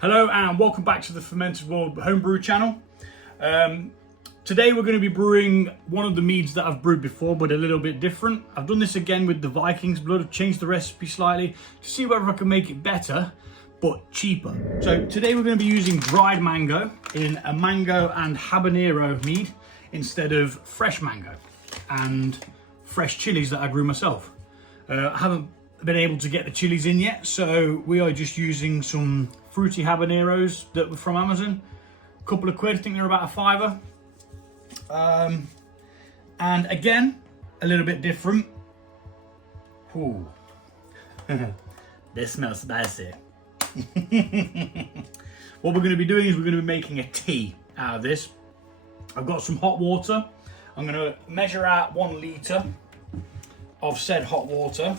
Hello and welcome back to the Fermented World Homebrew channel. Today we're going to be brewing one of the meads that I've brewed before, but a little bit different. I've done this again with the Viking's blood. I've changed the recipe slightly to see whether I can make it better, but cheaper. So today we're going to be using dried mango in a mango and habanero mead instead of fresh mango and fresh chilies that I grew myself. I haven't been able to get the chilies in yet, so we are just using some fruity habaneros that were from Amazon. A couple of quid, I think they're about £5. And again, a little bit different. Ooh. This smells spicy. What we're going to be doing is we're going to be making a tea out of this. I've got some hot water. I'm going to measure out 1 litre of said hot water,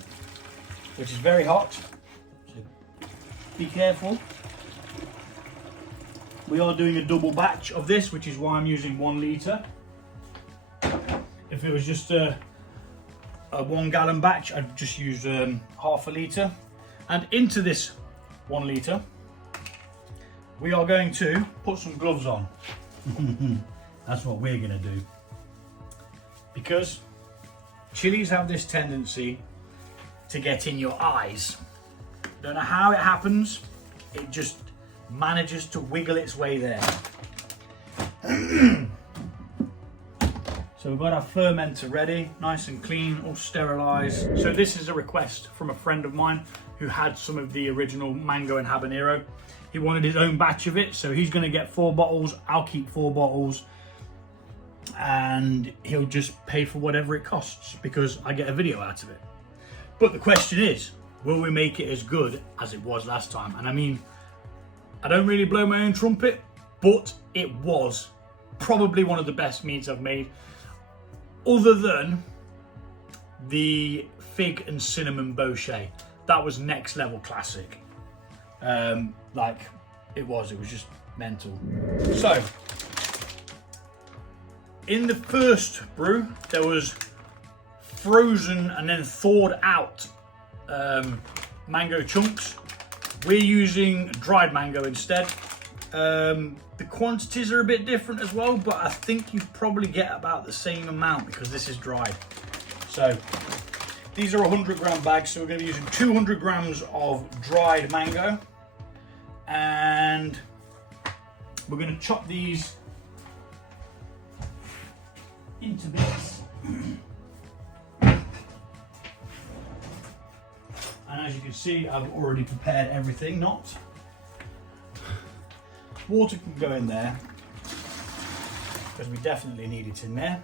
which is very hot, so be careful. We are doing a double batch of this, which is why I'm using 1 litre. If it was just a 1 gallon batch, I'd just use half a litre. And into this 1 litre, we are going to put some gloves on. That's what we're going to do. Because chilies have this tendency to get in your eyes. Don't know how it happens, it just manages to wiggle its way there. So we've got our fermenter ready, nice and clean, all sterilised. So this is a request from a friend of mine who had some of the original mango and habanero. He wanted his own batch of it, so he's going to get 4 bottles, I'll keep 4 bottles, and he'll just pay for whatever it costs because I get a video out of it. But the question is, will we make it as good as it was last time? And I mean, I don't really blow my own trumpet, but it was probably one of the best meads I've made, other than the fig and cinnamon bochet. That was next level classic. Like it was just mental. So, in the first brew, there was frozen and then thawed out mango chunks. We're using dried mango instead. The quantities are a bit different as well, but I think you probably get about the same amount because this is dried. So these are 100-gram bags, so we're going to be using 200 grams of dried mango, and we're going to chop these into bits. And as you can see, I've already prepared everything. Water can go in there because we definitely need it in there,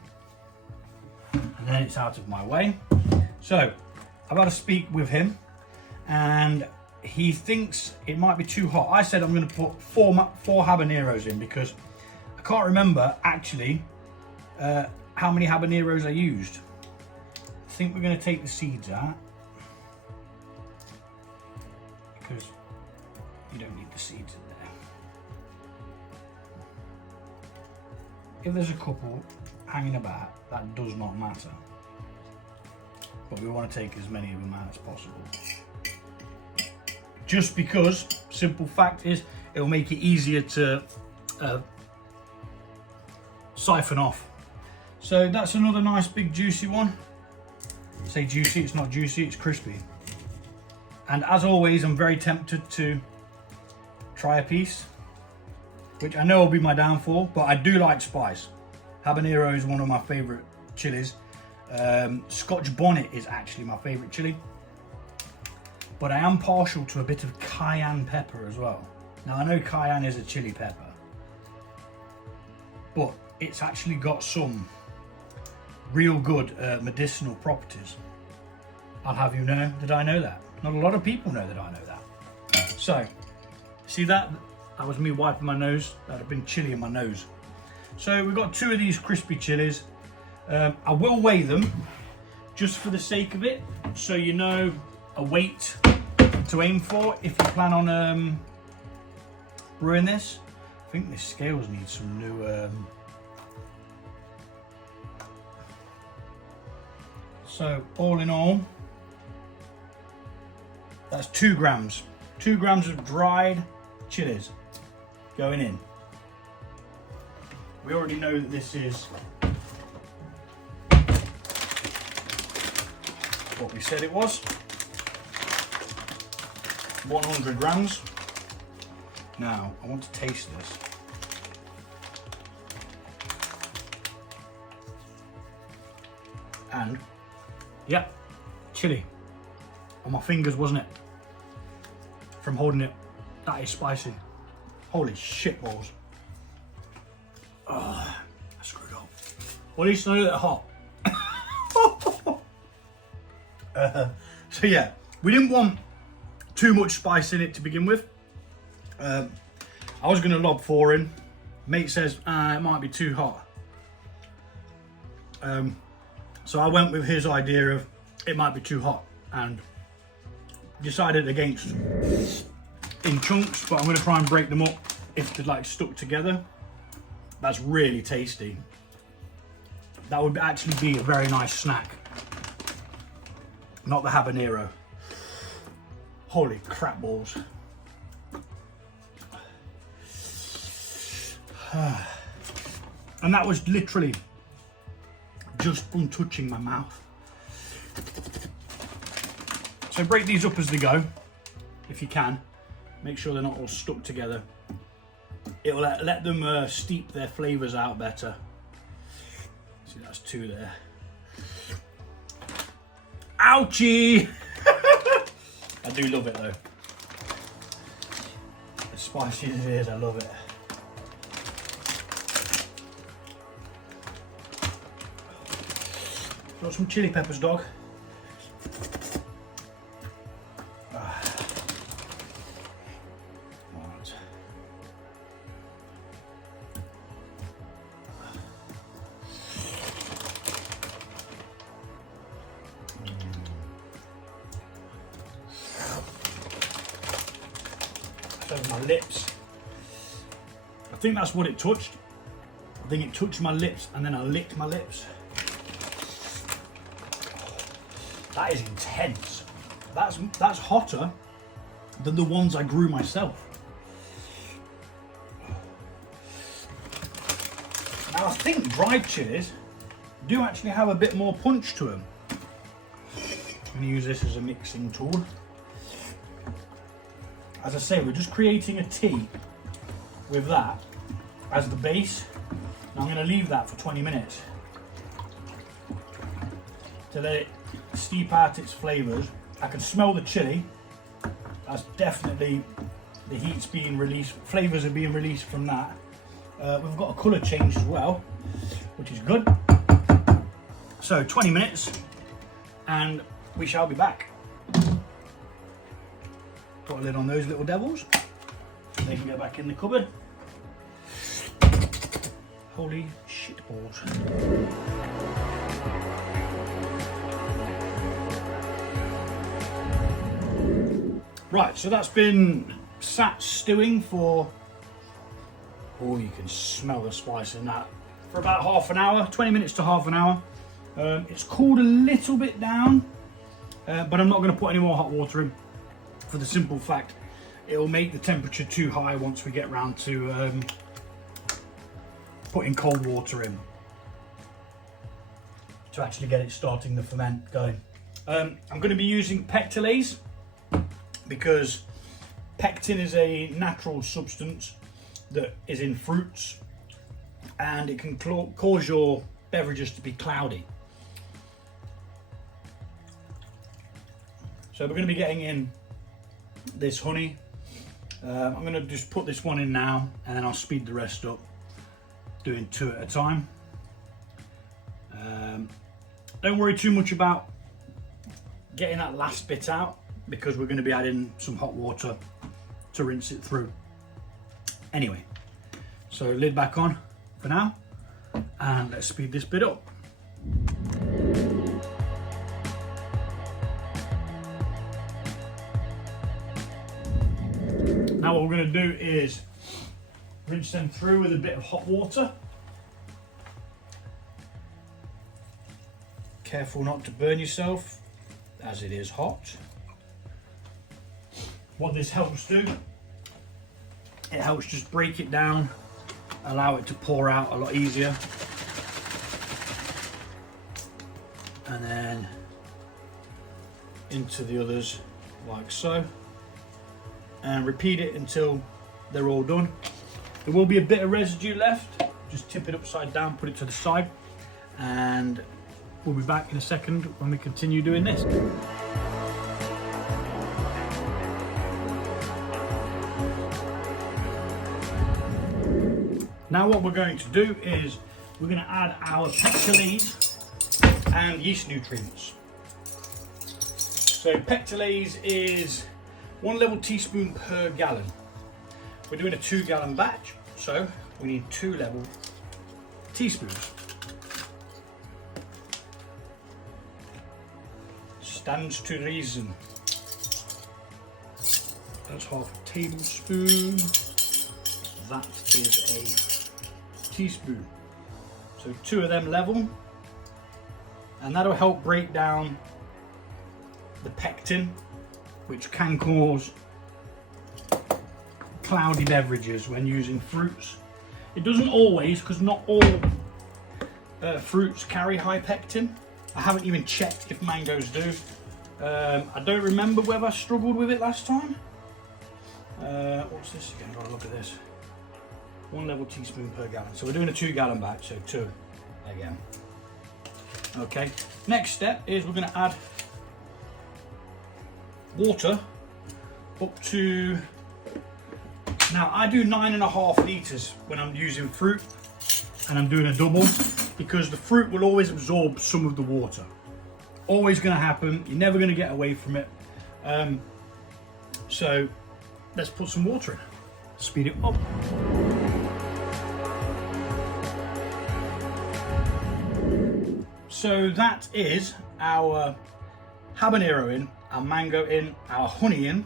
and then it's out of my way. So I've got to speak with him, and he thinks it might be too hot. I said I'm going to put four habaneros in because I can't remember actually how many habaneros I used. I think we're going to take the seeds out because you don't need the seeds in there. If there's a couple hanging about, that does not matter. But we want to take as many of them out as possible. Just because, simple fact is, it'll make it easier to siphon off. So that's another nice big juicy one. Say juicy, it's not juicy, it's crispy. And as always, I'm very tempted to try a piece, which I know will be my downfall, but I do like spice. Habanero is one of my favourite chilies. Scotch bonnet is actually my favourite chili. But I am partial to a bit of cayenne pepper as well. Now I know cayenne is a chili pepper, but it's actually got some real good medicinal properties. I'll have you know that I know that. Not a lot of people know that I know that. So, see that? That was me wiping my nose. That had been chili in my nose. So we've got 2 of these crispy chilies. I will weigh them just for the sake of it, so you know a weight to aim for if you plan on brewing this. I think this scales need some new so all in all, that's 2 grams. 2 grams of dried chilies going in. We already know that this is what we said it was. 100 grams. Now, I want to taste this. And, yeah, chili on my fingers, wasn't it? From holding it. That is spicy. Holy shit balls. Oh, I screwed up. Well, at least I know they're hot. So yeah, we didn't want too much spice in it to begin with. I was going to lob 4 in. Mate says it might be too hot. So I went with his idea of it might be too hot and decided against in chunks, but I'm going to try and break them up if they're like stuck together. That's really tasty. That would actually be a very nice snack. Not the habanero. Holy crap balls. And that was literally just untouching my mouth. So break these up as they go, if you can. Make sure they're not all stuck together. It'll let them steep their flavours out better. See, that's 2 there. Ouchie! I do love it though. As spicy as it is, I love it. Got some chili peppers, dog. Right. Over my lips. I think that's what it touched. I think it touched my lips and then I licked my lips. That is intense. That's hotter than the ones I grew myself. Now I think dried chilies do actually have a bit more punch to them. I'm going to use this as a mixing tool. As I say, we're just creating a tea with that as the base. And I'm going to leave that for 20 minutes to let it steep out its flavours. I can smell the chili. That's definitely the heat's being released. Flavours are being released from that. We've got a colour change as well, which is good. So 20 minutes and we shall be back. Put a lid on those little devils. They can go back in the cupboard. Holy shit balls. Right, so that's been sat stewing for, oh, you can smell the spice in that, for about half an hour, 20 minutes to half an hour. It's cooled a little bit down, but I'm not going to put any more hot water in for the simple fact it will make the temperature too high once we get round to putting cold water in to actually get it starting the ferment going. I'm going to be using pectolase, because pectin is a natural substance that is in fruits and it can cause your beverages to be cloudy. So we're going to be getting in this honey. I'm going to just put this one in now and then I'll speed the rest up, doing 2 at a time. Don't worry too much about getting that last bit out, because we're going to be adding some hot water to rinse it through. Anyway, so lid back on for now, and let's speed this bit up. Now what we're going to do is rinse them through with a bit of hot water. Careful not to burn yourself, as it is hot. What this helps do It helps just break it down, allow it to pour out a lot easier. And then into the others like so, and repeat it until they're all done. There will be a bit of residue left. Just tip it upside down, put it to the side, and we'll be back in a second when we continue doing this. Now what we're going to do is we're going to add our pectolase and yeast nutrients. So pectolase is 1 level teaspoon per gallon. We're doing a 2-gallon batch, so we need 2 level teaspoons. Stands to reason. That's half a tablespoon. That is a teaspoon. So 2 of them level, and that'll help break down the pectin, which can cause cloudy beverages when using fruits. It doesn't always, because not all fruits carry high pectin. I haven't even checked if mangoes do. I don't remember whether I struggled with it last time. What's this again? Gotta look at this. 1 level teaspoon per gallon. So we're doing a 2-gallon batch, so 2 again. Okay, next step is we're going to add water up to, now I do 9.5 litres when I'm using fruit, and I'm doing a double because the fruit will always absorb some of the water. Always going to happen, you're never going to get away from it. So let's put some water in, speed it up. So that is our habanero in, our mango in, our honey in,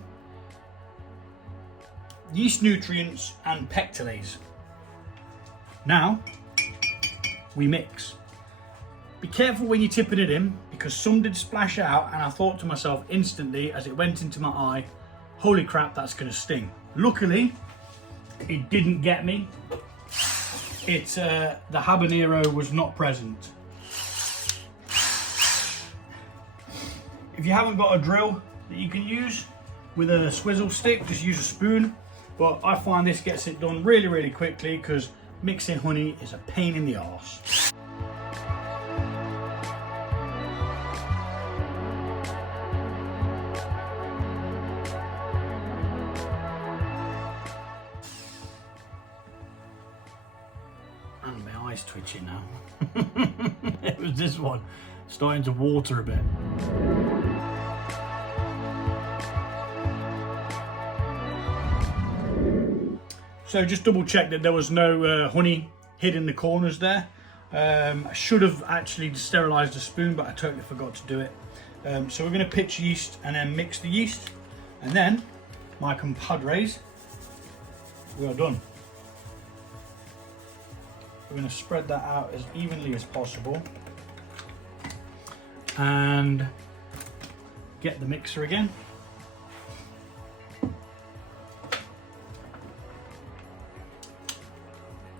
yeast nutrients and pectolase. Now we mix. Be careful when you're tipping it in, because some did splash out, and I thought to myself instantly as it went into my eye, holy crap, that's going to sting. Luckily it didn't get me. The habanero was not present. If you haven't got a drill that you can use with a swizzle stick, just use a spoon. But I find this gets it done really, really quickly, because mixing honey is a pain in the arse. And my eyes twitching now. It was this one, starting to water a bit. So just double check that there was no honey hid in the corners there. I should have actually sterilised the spoon, but I totally forgot to do it. So we're going to pitch yeast and then mix the yeast, and then, my compadres, we are done. We're going to spread that out as evenly as possible and get the mixer again.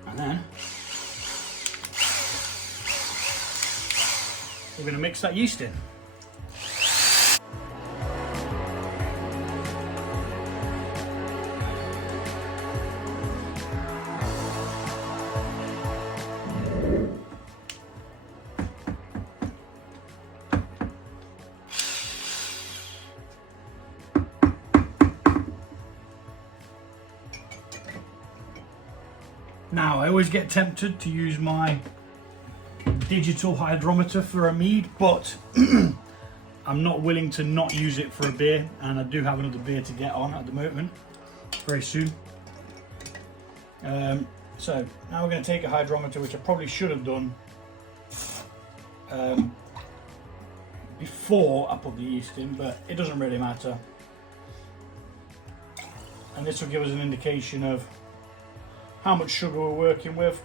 And then we're going to mix that yeast in. Now, I always get tempted to use my digital hydrometer for a mead, but I'm not willing to not use it for a beer, and I do have another beer to get on at the moment, very soon. So now we're going to take a hydrometer, which I probably should have done before I put the yeast in, but it doesn't really matter. And this will give us an indication of how much sugar we're working with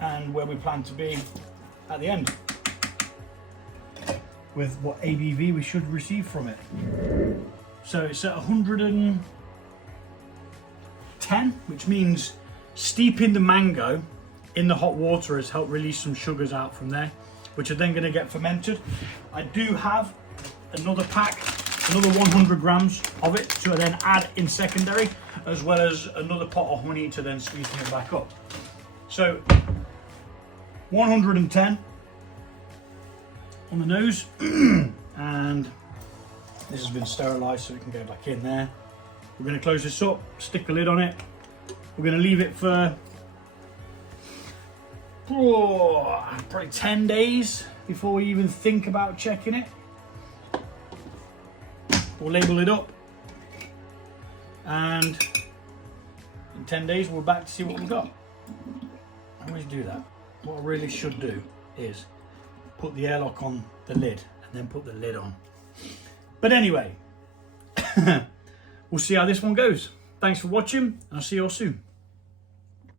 and where we plan to be at the end with what ABV we should receive from it. So it's at 110 10, which means steeping the mango in the hot water has helped release some sugars out from there, which are then going to get fermented. I do have another pack, another 100 grams of it to then add in secondary, as well as another pot of honey to then sweeten it back up. So 110 on the nose, and this has been sterilized so we can go back in there. We're going to close this up, stick a lid on it. We're going to leave it for probably 10 days before we even think about checking it. We'll label it up, and in 10 days we're back to see what we've got. I always do that. What I really should do is put the airlock on the lid and then put the lid on. But anyway, we'll see how this one goes. Thanks for watching, and I'll see you all soon.